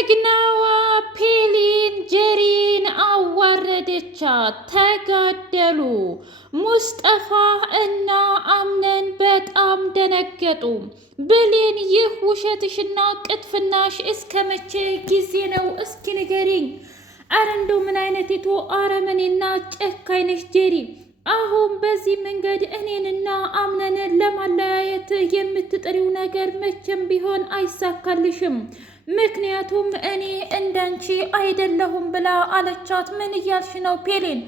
ጀግናዋ ፔሊን ጀሪን አዋረደቻት። ተጋደሉ። ሙስጠፋ እና አምነን በጣም ደነገጡ። ብሌን ይህ ውሸትሽና ቅጥፍናሽ እስከ መቼ ጊዜ ነው? እስኪ ንገሪኝ። አረ እንደው ምን አይነቲቱ አረመኔና ጨካኝ ነሽ ጀሪ! አሁን በዚህ መንገድ እኔንና አምነንን ለማለያየት የምትጥሪው ነገር መቼም ቢሆን አይሳካልሽም። ምክንያቱም እኔ እንዳንቺ አይደለሁም ብላ አለቻት። ምን እያልሽ ነው ፔሊን?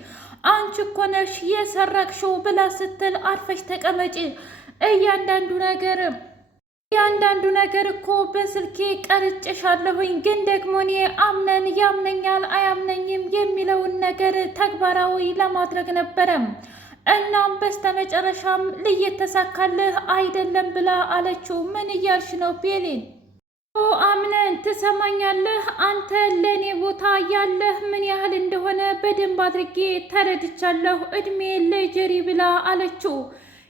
አንቺ እኮ ነሽ የሰረቅሽው ብላ ስትል አርፈሽ ተቀመጪ። እያንዳንዱ ነገር እኮ በስልኬ ቀርጭሻለሁኝ። ግን ደግሞ እኔ አምነን ያምነኛል አያምነኝም የሚለውን ነገር ተግባራዊ ለማድረግ ነበረ። እናም በስተመጨረሻም ልየተሳካልህ አይደለም ብላ አለችው። ምን እያልሽ ነው ፔሊን? አምነን ትሰማኛለህ? አንተ ለእኔ ቦታ ያለህ ምን ያህል እንደሆነ በደንብ አድርጌ ተረድቻለሁ። እድሜ ለጀሪ ብላ አለችው።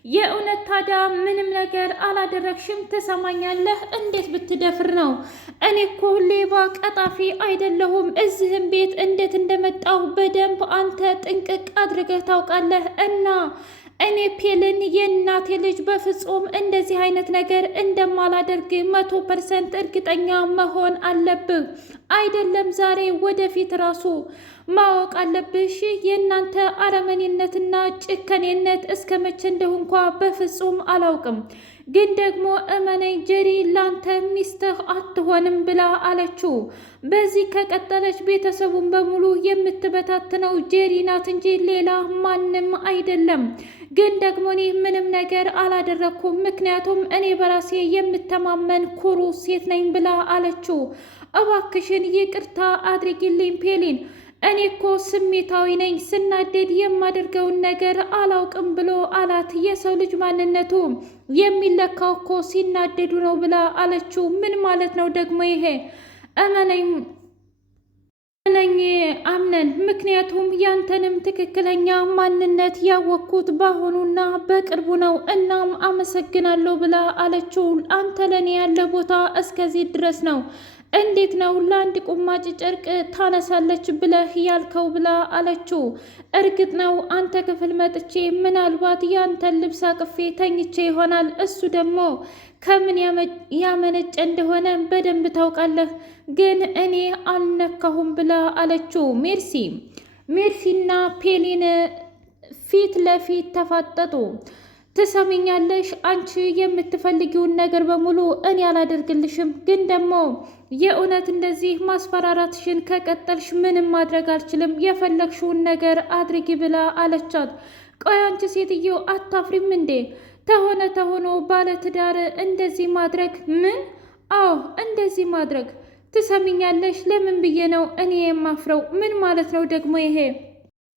የእውነት ታዲያ ምንም ነገር አላደረግሽም? ትሰማኛለህ? እንዴት ብትደፍር ነው? እኔ እኮ ሌባ ቀጣፊ አይደለሁም። እዚህም ቤት እንዴት እንደመጣሁ በደንብ አንተ ጥንቅቅ አድርገህ ታውቃለህ። እና እኔ ፔልን የእናቴ ልጅ በፍጹም እንደዚህ አይነት ነገር እንደማላደርግ 100% እርግጠኛ መሆን አለብህ። አይደለም ዛሬ ወደፊት ራሱ ማወቅ አለብሽ። የእናንተ አረመኔነትና ጭከኔነት እስከ መቼ እንደሁ እንኳ በፍጹም አላውቅም። ግን ደግሞ እመነኝ ጀሪ ላንተ ሚስትህ አትሆንም ብላ አለችው። በዚህ ከቀጠለች ቤተሰቡን በሙሉ የምትበታትነው ጀሪ ናት እንጂ ሌላ ማንም አይደለም። ግን ደግሞ እኔ ምንም ነገር አላደረግኩም፣ ምክንያቱም እኔ በራሴ የምተማመን ኩሩ ሴት ነኝ ብላ አለችው። እባክሽን ይቅርታ አድርጊልኝ ፔሊን፣ እኔ እኮ ስሜታዊ ነኝ፣ ስናደድ የማደርገውን ነገር አላውቅም ብሎ አላት። የሰው ልጅ ማንነቱ የሚለካው እኮ ሲናደዱ ነው ብላ አለችው። ምን ማለት ነው ደግሞ ይሄ? እመነኝ አምነን፣ ምክንያቱም ያንተንም ትክክለኛ ማንነት ያወቅኩት በአሁኑና በቅርቡ ነው። እናም አመሰግናለሁ ብላ አለችው። አንተ ለእኔ ያለ ቦታ እስከዚህ ድረስ ነው። እንዴት ነው ለአንድ ቁማጭ ጨርቅ ታነሳለች ብለህ ያልከው ብላ አለችው። እርግጥ ነው አንተ ክፍል መጥቼ ምናልባት ያንተን ልብስ አቅፌ ተኝቼ ይሆናል። እሱ ደግሞ ከምን ያመነጨ እንደሆነ በደንብ ታውቃለህ። ግን እኔ አልነካሁም ብላ አለችው። ሜርሲና ፔሊን ፊት ለፊት ተፋጠጡ። ትሰሚኛለሽ? አንቺ የምትፈልጊውን ነገር በሙሉ እኔ አላደርግልሽም። ግን ደግሞ የእውነት እንደዚህ ማስፈራራትሽን ከቀጠልሽ ምንም ማድረግ አልችልም። የፈለግሽውን ነገር አድርጊ ብላ አለቻት። ቆይ አንቺ ሴትዮ አታፍሪም እንዴ? ተሆኖ ባለትዳር እንደዚህ ማድረግ? ምን? አዎ እንደዚህ ማድረግ። ትሰሚኛለሽ? ለምን ብዬ ነው እኔ የማፍረው? ምን ማለት ነው ደግሞ ይሄ?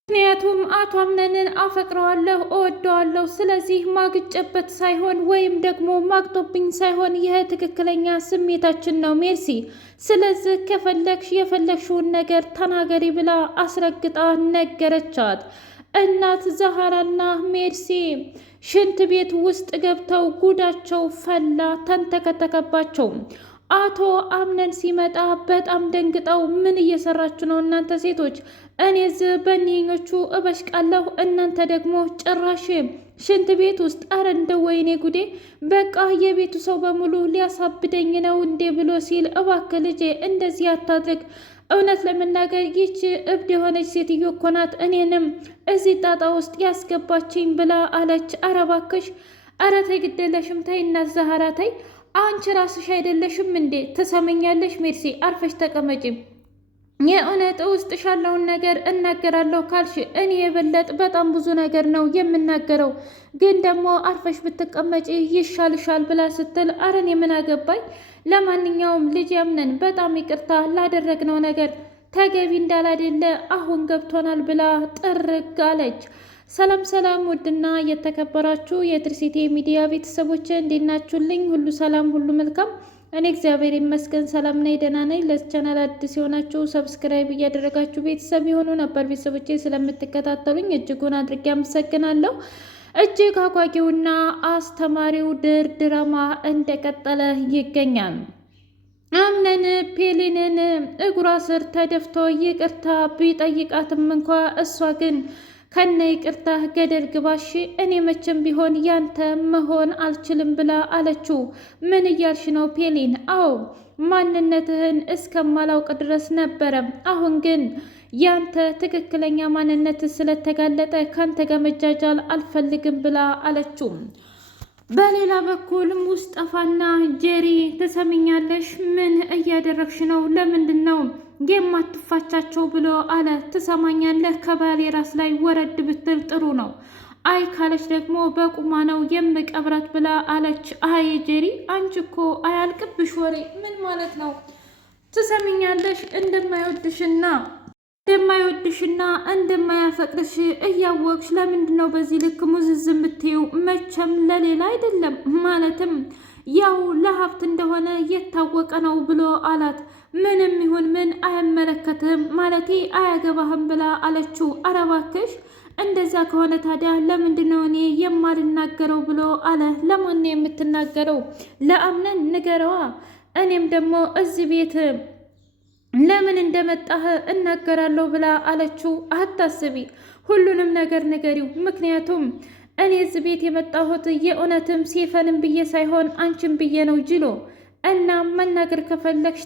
ምክንያቱም አቶ አምነንን አፈቅረዋለሁ፣ እወደዋለሁ። ስለዚህ ማግጨበት ሳይሆን ወይም ደግሞ ማግጦብኝ ሳይሆን ይህ ትክክለኛ ስሜታችን ነው ሜርሲ። ስለዚህ ከፈለግሽ የፈለግሽውን ነገር ተናገሪ ብላ አስረግጣ ነገረቻት። እናት ዛሃራና ሜርሲ ሽንት ቤት ውስጥ ገብተው ጉዳቸው ፈላ፣ ተንተከተከባቸው። አቶ አምነን ሲመጣ በጣም ደንግጠው ምን እየሰራችሁ ነው እናንተ ሴቶች? እኔ ዝ በኒኞቹ እበሽቃለሁ፣ እናንተ ደግሞ ጭራሽ ሽንት ቤት ውስጥ። አረ እንደ ወይኔ ጉዴ! በቃ የቤቱ ሰው በሙሉ ሊያሳብደኝ ነው እንዴ ብሎ ሲል፣ እባክህ ልጄ እንደዚህ አታድርግ። እውነት ለመናገር ይች እብድ የሆነች ሴትዮ እኮ ናት እኔንም እዚህ ጣጣ ውስጥ ያስገባችኝ ብላ አለች። አረ እባክሽ፣ አረ ተይ ግደለሽም፣ ተይ እናት ዛሃራ ተይ። አንቺ ራስሽ አይደለሽም እንዴ? ትሰመኛለሽ ሜርሲ፣ አርፈሽ ተቀመጪ። የእውነት ውስጥሽ ያለውን ነገር እናገራለሁ ካልሽ እኔ የበለጥ በጣም ብዙ ነገር ነው የምናገረው። ግን ደግሞ አርፈሽ ብትቀመጪ ይሻልሻል ብላ ስትል፣ አረ እኔ ምን አገባኝ። ለማንኛውም ልጅ ያምነን በጣም ይቅርታ ላደረግነው ነገር ተገቢ እንዳላደለ አሁን ገብቶናል ብላ ጥርግ አለች። ሰላም ውድና የተከበራችሁ የትርሲቴ ሚዲያ ቤተሰቦች እንዴት ናችሁልኝ? ሁሉ ሰላም፣ ሁሉ መልካም። እኔ እግዚአብሔር ይመስገን ሰላም ነኝ፣ ደህና ነኝ። ለዚህ ቻናል አዲስ የሆናችሁ ሰብስክራይብ እያደረጋችሁ ቤተሰብ የሆኑ ነበር ቤተሰቦቼ ስለምትከታተሉኝ እጅጉን አድርጌ አመሰግናለሁ። እጅግ አጓጊውና አስተማሪው ድራማ እንደቀጠለ ይገኛል። አምነን ፔሊንን እግሯ ስር ተደፍቶ ይቅርታ ቢጠይቃትም እንኳ እሷ ግን ከነ ይቅርታ ገደል ግባሽ፣ እኔ መቼም ቢሆን ያንተ መሆን አልችልም ብላ አለችው። ምን እያልሽ ነው ፔሊን? አዎ ማንነትህን እስከማላውቅ ድረስ ነበረ። አሁን ግን ያንተ ትክክለኛ ማንነት ስለተጋለጠ ካንተ ጋር መጃጃል አልፈልግም ብላ አለችው። በሌላ በኩል ሙስጠፋና ጄሪ ትሰሚኛለሽ? ምን እያደረግሽ ነው? ለምንድን ነው የማትፋቻቸው? ብሎ አለ። ትሰማኛለህ? ከባሌ ራስ ላይ ወረድ ብትል ጥሩ ነው። አይ ካለች ደግሞ በቁማ ነው የምቀብራት ብላ አለች። አይ ጄሪ አንቺ እኮ አያልቅብሽ ወሬ። ምን ማለት ነው? ትሰሚኛለሽ? እንደማይወድሽና እንደማያፈቅርሽ እያወቅሽ ለምንድን ነው በዚህ ልክ ሙዝዝ የምትይው? መቼም ለሌላ አይደለም፣ ማለትም ያው ለሀብት እንደሆነ የታወቀ ነው ብሎ አላት። ምንም ይሁን ምን አይመለከትህም፣ ማለቴ አያገባህም ብላ አለችው። ኧረ እባክሽ እንደዛ ከሆነ ታዲያ ለምንድን ነው እኔ የማልናገረው ብሎ አለ። ለማን ነው የምትናገረው? ለአምነን ንገረዋ። እኔም ደግሞ እዚህ ቤት ለምን እንደመጣህ እናገራለሁ ብላ አለችው። አታስቢ፣ ሁሉንም ነገር ንገሪው። ምክንያቱም እኔ እዚህ ቤት የመጣሁት የእውነትም ሴፈንም ብዬ ሳይሆን አንቺን ብዬ ነው ጅሎ። እና መናገር ከፈለግሽ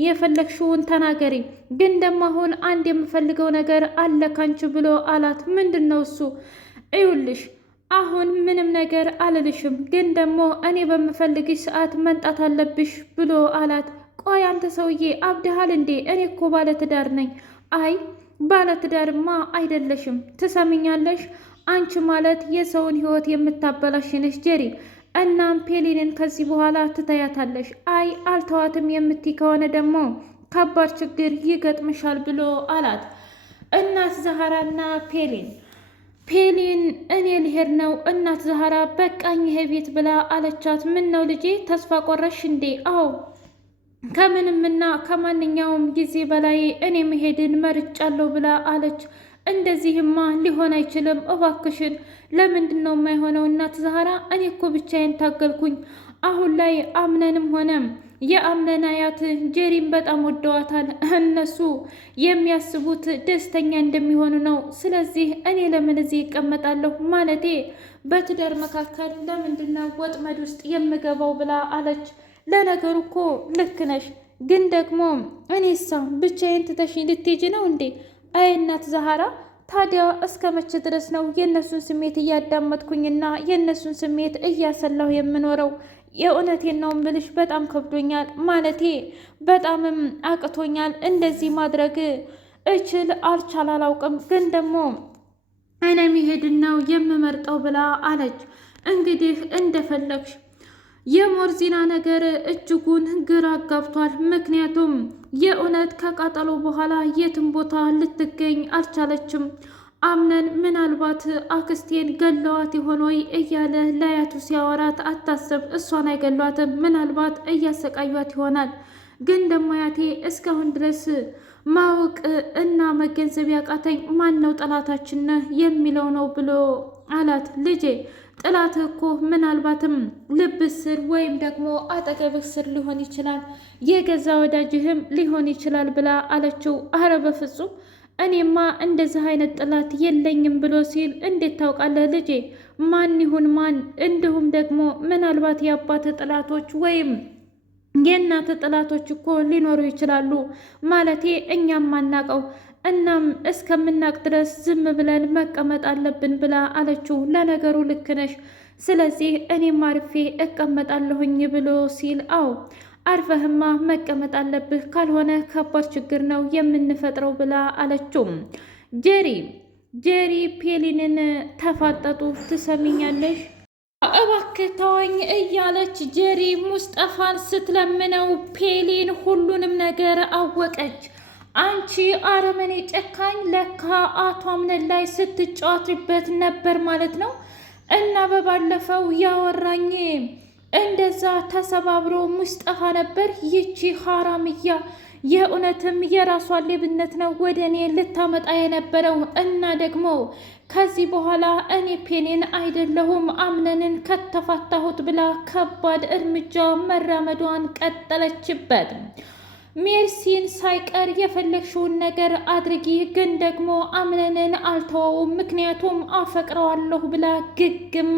የፈለግሽውን ተናገሪ፣ ግን ደግሞ አሁን አንድ የምፈልገው ነገር አለ ካንቺ ብሎ አላት። ምንድን ነው እሱ? እዩልሽ አሁን ምንም ነገር አልልሽም፣ ግን ደግሞ እኔ በምፈልግሽ ሰዓት መምጣት አለብሽ ብሎ አላት። ቆይ አንተ ሰውዬ አብድሃል እንዴ? እኔ እኮ ባለትዳር ነኝ። አይ ባለትዳርማ አይደለሽም። ትሰምኛለሽ? አንቺ ማለት የሰውን ሕይወት የምታበላሽ ነሽ ጄሪ። እናም ፔሊንን ከዚህ በኋላ ትተያታለሽ። አይ አልተዋትም የምትይ ከሆነ ደግሞ ከባድ ችግር ይገጥምሻል ብሎ አላት። እናት ዛህራና ፔሊን እኔ ልሄድ ነው እናት ዛህራ በቃኝ ይሄ ቤት ብላ አለቻት። ምን ነው ልጄ ተስፋ ቆረሽ እንዴ? አዎ ከምንምና ከማንኛውም ጊዜ በላይ እኔ መሄድን መርጫለሁ ብላ አለች። እንደዚህማ ሊሆን አይችልም፣ እባክሽን ለምንድን ነው የማይሆነው እናት ዛህራ? እኔ እኮ ብቻዬን ታገልኩኝ። አሁን ላይ አምነንም ሆነ የአምነን አያት ጄሪን በጣም ወደዋታል። እነሱ የሚያስቡት ደስተኛ እንደሚሆኑ ነው። ስለዚህ እኔ ለምን እዚህ ይቀመጣለሁ? ማለቴ በትዳር መካከል ለምንድን ነው ወጥመድ ውስጥ የምገባው ብላ አለች። ለነገሩ እኮ ልክ ነሽ፣ ግን ደግሞ እኔሳ ብቻዬን ትተሽኝ ልትሄጂ ነው እንዴ? አይ እናት ዛህራ ታዲያ እስከ መቼ ድረስ ነው የእነሱን ስሜት እያዳመጥኩኝና የእነሱን ስሜት እያሰላሁ የምኖረው? የእውነቴን ነው ብልሽ በጣም ከብዶኛል፣ ማለቴ በጣምም አቅቶኛል። እንደዚህ ማድረግ እችል አልቻል አላውቅም፣ ግን ደግሞ እኔ መሄድን ነው የምመርጠው ብላ አለች። እንግዲህ እንደፈለግሽ የሞርዚና ነገር እጅጉን ግራ አጋብቷል። ምክንያቱም የእውነት ከቃጠሎ በኋላ የትም ቦታ ልትገኝ አልቻለችም። አምነን ምናልባት አክስቴን ገለዋት ይሆን ወይ እያለ ለአያቱ ሲያወራት፣ አታስብ እሷን አይገሏትም፣ ምናልባት እያሰቃዩት ይሆናል። ግን ደግሞ አያቴ እስካሁን ድረስ ማወቅ እና መገንዘብ ያቃተኝ ማን ነው ጠላታችን የሚለው ነው ብሎ አላት። ልጄ ጥላትህ እኮ ምናልባትም ልብህ ስር ወይም ደግሞ አጠገብህ ስር ሊሆን ይችላል፣ የገዛ ወዳጅህም ሊሆን ይችላል ብላ አለችው። አረ በፍጹም እኔማ እንደዚህ አይነት ጥላት የለኝም ብሎ ሲል፣ እንዴት ታውቃለህ ልጄ? ማን ይሁን ማን፣ እንዲሁም ደግሞ ምናልባት የአባት ጥላቶች ወይም የእናት ጥላቶች እኮ ሊኖሩ ይችላሉ፣ ማለቴ እኛም ማናቀው። እናም እስከምናቅ ድረስ ዝም ብለን መቀመጥ አለብን ብላ አለችው። ለነገሩ ልክ ነሽ፣ ስለዚህ እኔም አርፌ እቀመጣለሁኝ ብሎ ሲል፣ አዎ አርፈህማ መቀመጥ አለብህ፣ ካልሆነ ከባድ ችግር ነው የምንፈጥረው ብላ አለችው። ጄሪ ፔሊንን ተፋጠጡ። ትሰሚኛለሽ? እባክህ ተወኝ እያለች ጄሪ ሙስጠፋን ስትለምነው ፔሊን ሁሉንም ነገር አወቀች። አንቺ አረመኔ ጨካኝ፣ ለካ አቶ አምነን ላይ ስትጫወትበት ነበር ማለት ነው። እና በባለፈው ያወራኝ እንደዛ ተሰባብሮ ሙስጠፋ ነበር። ይቺ ሀራምያ የእውነትም የራሷን ሌብነት ነው ወደ እኔ ልታመጣ የነበረው። እና ደግሞ ከዚህ በኋላ እኔ ፔሊን አይደለሁም አምነንን ከተፋታሁት ብላ ከባድ እርምጃ መራመዷን ቀጠለችበት። ሜርሲን ሳይቀር የፈለግሽውን ነገር አድርጊ፣ ግን ደግሞ አምነንን አልተወውም ምክንያቱም አፈቅረዋለሁ ብላ ግግም